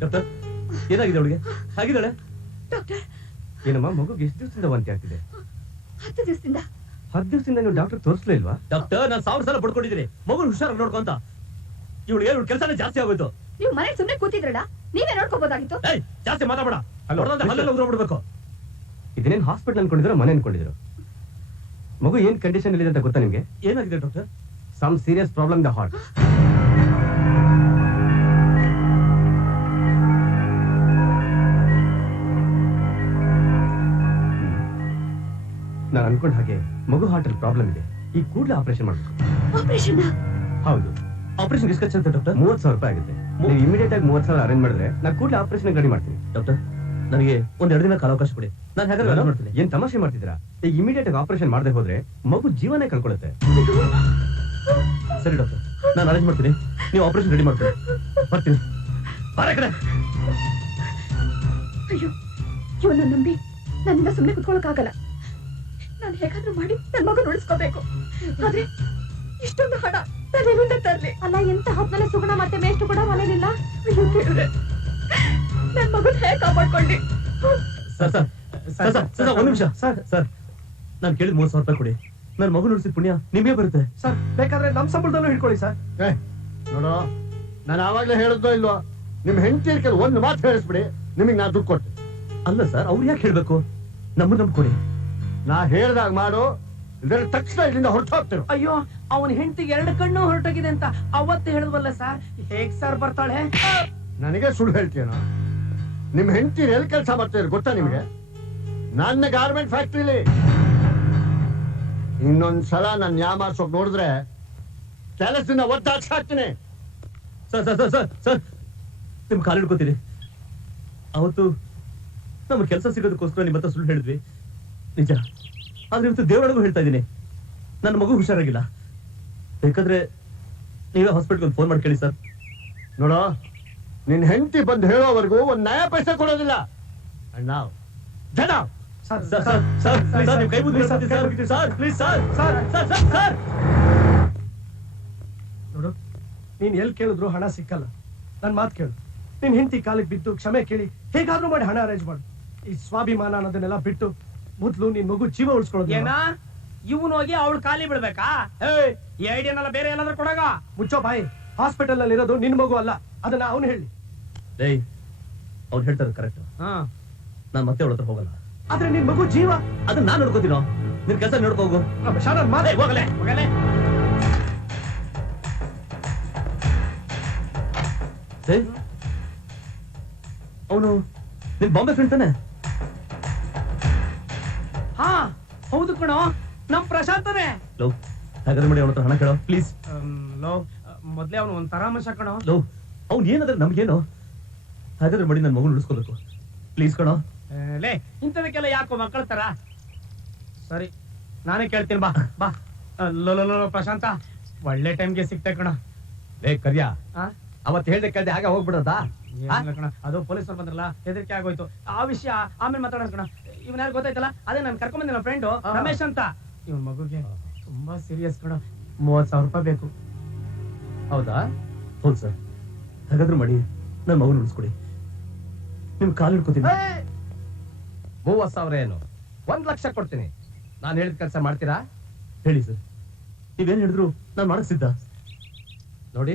Doctor ಏನಾಗಿದೆ ಅವಳಿಗೆ? ಆಗಿದ್ದಾಳೆ? ಡಾಕ್ಟರ್ ಏನಮ್ಮ ಮಗುಗೆ ಎಷ್ಟು ದಿವಸದಿಂದ ವಾಂತಿ ಆಗ್ತಿದೆ? 10 ದಿವಸದಿಂದ. 10 ದಿವಸದಿಂದ ನೀವು ಡಾಕ್ಟರ್ ತೋರಿಸ್ಲೇ ಇಲ್ವಾ? ಡಾಕ್ಟರ್ ನಾನು 1000 ಸಲ ಪಡ್ಕೊಂಡಿದ್ದೀನಿ, ಮಗುನ ಹುಷಾರಾಗಿ ನೋಡ್ಕೊಂತ. ಇವಳಿಗೆ ಕೆಲಸನೇ ಜಾಸ್ತಿ ಆಗೋಯ್ತು. ನೀವು ಮನೆ ಸುಮ್ಮನೆ ಕೂತಿದ್ರಲ್ಲ, ನೀವೇ ನೋಡ್ಕೋಬಹುದಾಗಿತ್ತು. ಜಾಸ್ತಿ ಮಾತಾಡಬೇಡ. ಹಲ್ಲೆಲ್ಲ ಉದ್ರೋಗ್ಬಿಡ್ಬೇಕು. ಇದನ್ನೇನು ಹಾಸ್ಪಿಟಲ್ ಅನ್ಕೊಂಡಿದ್ರು ಮನೆ ಅನ್ಕೊಂಡಿದ್ರು? ಮಗು ಏನ್ ಕಂಡೀಷನ್ ಇದೆ ಅಂತ ಗೊತ್ತಾ ನಿಮ್ಗೆ? ಏನಾಗಿದೆ doctor? Some serious problem the heart. ನಾನು ಅನ್ಕೊಂಡ ಹಾಗೆ ಮಗು ಹಾರ್ಟ್ ಅಲ್ಲಿ ಪ್ರಾಬ್ಲಮ್ ಇದೆ. ಈ ಕೂಡಲೇ ಆಪರೇಷನ್ ಮಾಡ್ಬೇಕು. ಆಪರೇಷನ್? ಹೌದು. ಆಪರೇಷನ್ ಎಷ್ಟು ಖರ್ಚು ಡಾಕ್ಟರ್? 30,000 ರೂಪಾಯಿ ಆಗುತ್ತೆ. ನೀವು ಇಮಿಡಿಯೇಟ್ ಆಗಿ 30,000 ಅರೇಂಜ್ ಮಾಡಿದ್ರೆ ನಾನು ಕೂಡಲೇ ಆಪರೇಷನ್ ರೆಡಿ ಮಾಡ್ತೀನಿ. ಡಾಕ್ಟರ್ ನನಗೆ ಒಂದ್ 2 ದಿನ ಕಾಲಾವಕಾಶ ಕೊಡಿ, ನಾನು ಹೇಗಾದ್ರೆ ಎಲ್ಲ ಮಾಡ್ತೀನಿ. ಏನ್ ತಮಾಷೆ ಮಾಡ್ತಿದ್ದೀರಾ? ಈಗ ಇಮಿಡಿಯೇಟ್ ಆಗಿ ಆಪರೇಷನ್ ಮಾಡದೆ ಹೋದ್ರೆ ಮಗು ಜೀವನೇ ಕಳ್ಕೊಳ್ಳುತ್ತೆ. ಸರಿ ಡಾಕ್ಟರ್, ನಾನು ಅರೇಂಜ್ ಮಾಡ್ತೀನಿ, ನೀವು ಆಪರೇಷನ್ ರೆಡಿ ಮಾಡ್ತೀನಿ. ಬರ್ತೀನಿ. ಅಯ್ಯೋ, ಇವನ್ನ ನಂಬಿ ನನ್ನಿಂದ ಸುಮ್ಮನೆ ಕುತ್ಕೊಳ್ಳೋಕ್ಕಾಗಲ್ಲ. ನಾನು ಹೇಗಾದ್ರೂ ಮಾಡಿ ನನ್ನ ಮಗನ ಉಳಿಸ್ಕೋಬೇಕು. ಆದ್ರೆ ಇಷ್ಟೊಂದು ಹಣ ತಲೆಯಿಂದ ತರ್ಲಿ ಅಲ್ಲ. ಎಂತ ಹೊತ್ತಲ್ಲಿ ಸುಗುಣ ಮತ್ತೆ ಮೇಷ್ಟು ಕೂಡ ಮನೇಲಿಲ್ಲ. ಅಯ್ಯೋ ದೇವ್ರೆ, ನನ್ನ ಮಗನ ಹೇಗೆ ಕಾಪಾಡ್ಕೊಂಡಿ? ಸರ್ ಒಂದ್ ನಿಮಿಷ. ಸರ್ ನಾನು ಕೇಳಿದ 30,000 ರೂಪಾಯಿ ಕೊಡಿ, ನನ್ನ ಮಗನ ಉಳಿಸಿದ ಪುಣ್ಯ ನಿಮಗೆ ಬರುತ್ತೆ. ಸರ್ ಬೇಕಾದ್ರೆ ನಮ್ ಸಂಬಳದಲ್ಲೂ ಹಿಡ್ಕೊಳ್ಳಿ ಸರ್. ನೋಡೋ, ನಾನು ಆವಾಗ್ಲೇ ಹೇಳಿದ್ನೋ ಇಲ್ವೋ, ನಿಮ್ ಹೆಂಡತಿ ಕೆಲವು ಒಂದು ಮಾತು ಹೇಳಿಸ್ಬಿಡಿ, ನಿಮಗೆ ನಾ ದುಡ್ಡು ಕೊಟ್ಟೆ. ಅಲ್ಲ ಸರ್, ಅವ್ರು ಯಾಕೆ ಹೇಳ್ಬೇಕು? ನಮ್ಮನ್ನ ನಂಬ್ಕೊಡಿ. ನಾ ಹೇಳ್ದಾಗ ಮಾಡು, ಇದರ ತಕ್ಷಣ ಇಲ್ಲಿಂದ ಹೊರಟು ಹೋಗ್ತೇನೆ. ಅಯ್ಯೋ, ಅವನ ಹೆಂಡತಿಗೆ 2 ಕಣ್ಣು ಹೊರಟೋಗಿದೆ ಅಂತ ಅವತ್ತು ಹೇಳಿದ್ವಲ್ಲ ಸರ್. ಹೇಗ್ ಸರ್ ಬರ್ತಾಳೆ? ನನಗೆ ಸುಳ್ಳು ಹೇಳ್ತೀಯನೋ? ನಿಮ್ ಹೆಂಡತಿ ಎಲ್ಲಿ ಕೆಲಸ ಮಾಡ್ತಿದ್ರು ಗೊತ್ತಾ ನಿಮ್ಗೆ? ನನ್ನ ಗಾರ್ಮೆಂಟ್ ಫ್ಯಾಕ್ಟ್ರಿಲಿ. ಇನ್ನೊಂದ್ಸಲ ನನ್ನ ಯಾಮಾರ್ಸೋಕ್ ನೋಡಿದ್ರೆ ಕೆಲಸದಿಂದ ಒದ್ದಾಡ್ಸಿ ಹಾಕ್ತೀನಿ. ಸರ್ ನಿಮ್ ಕಾಲು ಹಿಡ್ಕೋತೀರಿ. ಅವತ್ತು ನಮ್ಮ ಕೆಲಸ ಸಿಗೋದಕ್ಕೋಸ್ಕರ ನಿಮ್ಮ ಹತ್ರ ಸುಳ್ಳು ಹೇಳಿದ್ವಿ, ನಿಜ. ಆದ್ರೆ ಇವತ್ತು ದೇವರೊಳಗೂ ಹೇಳ್ತಾ ಇದ್ದೀನಿ, ನನ್ನ ಮಗು ಹುಷಾರಾಗಿಲ್ಲ. ಬೇಕಾದ್ರೆ ನೀವೇ ಹಾಸ್ಪಿಟಲ್ಗೆ ಒಂದು ಫೋನ್ ಮಾಡಿ ಕೇಳಿ ಸರ್. ನೋಡೋ, ನಿನ್ ಹೆಂಡತಿ ಬಂದು ಹೇಳೋವರೆಗೂ ಒಂದ್ ನಯ ಪೈಸೆ ಕೊಡೋದಿಲ್ಲ. ಅಣ್ಣ ಜನ ನಿಮ್ ಕೈ ಮುಗಿದು ಸರ್, ಪ್ಲೀಸ್ ಸರ್. ನೋಡು, ನೀನ್ ಎಲ್ಲಿ ಕೇಳಿದ್ರು ಹಣ ಸಿಕ್ಕಲ್ಲ. ನನ್ ಮಾತು ಕೇಳು. ನಿನ್ ಹೆಂಡತಿ ಕಾಲಿಗೆ ಬಿದ್ದು ಕ್ಷಮೆ ಕೇಳಿ ಹೇಗಾದ್ರೂ ಮಾಡಿ ಹಣ ಅರೇಂಜ್ ಮಾಡು. ಈ ಸ್ವಾಭಿಮಾನ ಅನ್ನೋದನ್ನೆಲ್ಲ ಬಿಟ್ಟು ಮೊದ್ಲು ನಿನ್ ಮಗು ಜೀವ ಉಳಿಸ್ಕೊಳ್ಳೋದು. ಏನ ಇವನು ಹೋಗಿ ಅವಳು ಖಾಲಿ ಬಿಡ್ಬೇಕಾ? ಈ ಐಡಿಯಾನೆಲ್ಲ ಬೇರೆ ಏನಾದ್ರೂ ಕೊಡಗ? ಮುಚ್ಚೋ ಬಾಯಿ. ಹಾಸ್ಪಿಟಲ್ ನಲ್ಲಿ ಇರೋದು ನಿನ್ ಮಗು ಅಲ್ಲ, ಅದನ್ನ ಅವನು ಹೇಳಿ. ಅವ್ರು ಹೇಳ್ತಾರೆ ಕರೆಕ್ಟ್. ನಾನ್ ಮತ್ತೆ ಅವಳ ಹತ್ರ ಹೋಗಲ್ಲ. ಆದ್ರೆ ನಿನ್ ಮಗು ಜೀವ, ಅದನ್ನ ನಾನ್ ನೋಡ್ಕೋತೀನೋ. ನಿನ್ ಕೆಲಸ ನೋಡ್ಕೋಗು. ಹೋಗಲೇ ಅವನು ನಿನ್ ಬಾಂಬೆ ಫ್ರೆಂಡ್ ತಾನೆ? ಹಾ ಹೌದು ಕಣೋ, ನಮ್ ಪ್ರಶಾಂತನೇ. ಲೋ, ಹಾಗಾದ್ರೆ ಮಾಡಿ ಅವನ ಹತ್ರ ಹಣ ಕೇಳೋ ಪ್ಲೀಸ್. ಲೋ, ಮೊದ್ಲೇ ಅವನು ಒಂದ್ ತರಾಮಶ ಕಣೋ. ಲೋ, ಅವ್ನು ಏನಾದ್ರೆ ನಮ್ಗೇನು? ಹಾಗಾದ್ರೆ ಮಾಡಿ ನನ್ ಮಗನ ಉಳಿಸ್ಕೋಬೇಕು ಪ್ಲೀಸ್ ಕಣೋ. ಲೇ, ಇಂಥದಕ್ಕೆಲ್ಲ ಯಾಕೋ ಮಕ್ಕಳ ತರ? ಸರಿ, ನಾನೇ ಕೇಳ್ತೀನಿ. ಬಾ. ಲೋ ಪ್ರಶಾಂತ, ಒಳ್ಳೆ ಟೈಮ್ಗೆ ಸಿಕ್ತೆ ಕಣ. ಕರ್ಯ ಅವತ್ತು ಹೇಳ್ದೆ ಕೇಳ್ದೆ ಹಾಗೆ ಹೋಗ್ಬಿಡೋದಾ? ಕಣ, ಅದು ಪೊಲೀಸರು ಬಂದ್ರಲ್ಲ, ಹೆದರಿಕೆ ಆಗೋಯ್ತು. ಆ ವಿಷಯ ಆಮೇಲೆ ಮಾತಾಡೋಣ ಕಣ. ಇವನ್ ಯಾರು ಗೊತ್ತಾಯ್ತಲ್ಲ, ಅದೇ ನಾನು ಕರ್ಕೊಂಡ್ ಬಂದೆ, ನನ್ನ ಫ್ರೆಂಡು ರಮೇಶ್ ಅಂತ. ಇವನ್ ಮಗುಗೆ ತುಂಬಾ ಸೀರಿಯಸ್ ಕಣ. 30,000 ರೂಪಾಯಿ ಬೇಕು. ಹೌದಾ? ಹೌದು ಸರ್. ಹಾಗಾದ್ರೂ ಮಾಡಿ ನನ್ನ ಮಗನ ಉಳಿಸ್ಕೊಡಿ. ನಿಮ್ ಕಾಲು ಹಿಡ್ಕೋತೀನಿ. 30,000 ಏನು? 1 ಲಕ್ಷ ಕೊಡ್ತೀನಿ. ನಾನು ಹೇಳಿದ ಕೆಲಸ ಮಾಡ್ತೀರಾ? ಹೇಳಿ ಸರ್, ನೀವೇನ್ ಹೇಳಿದ್ರು ನಾನು ಮಾಡಕ್ ಸಿದ್ಧ. ನೋಡಿ,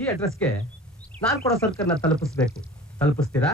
ಈ ಅಡ್ರೆಸ್ಗೆ ನಾನ್ ಕೊಡೋ ಸರ್ಕಲ್ನ ತಲುಪಿಸ್ಬೇಕು. ತಲುಪಿಸ್ತೀರಾ?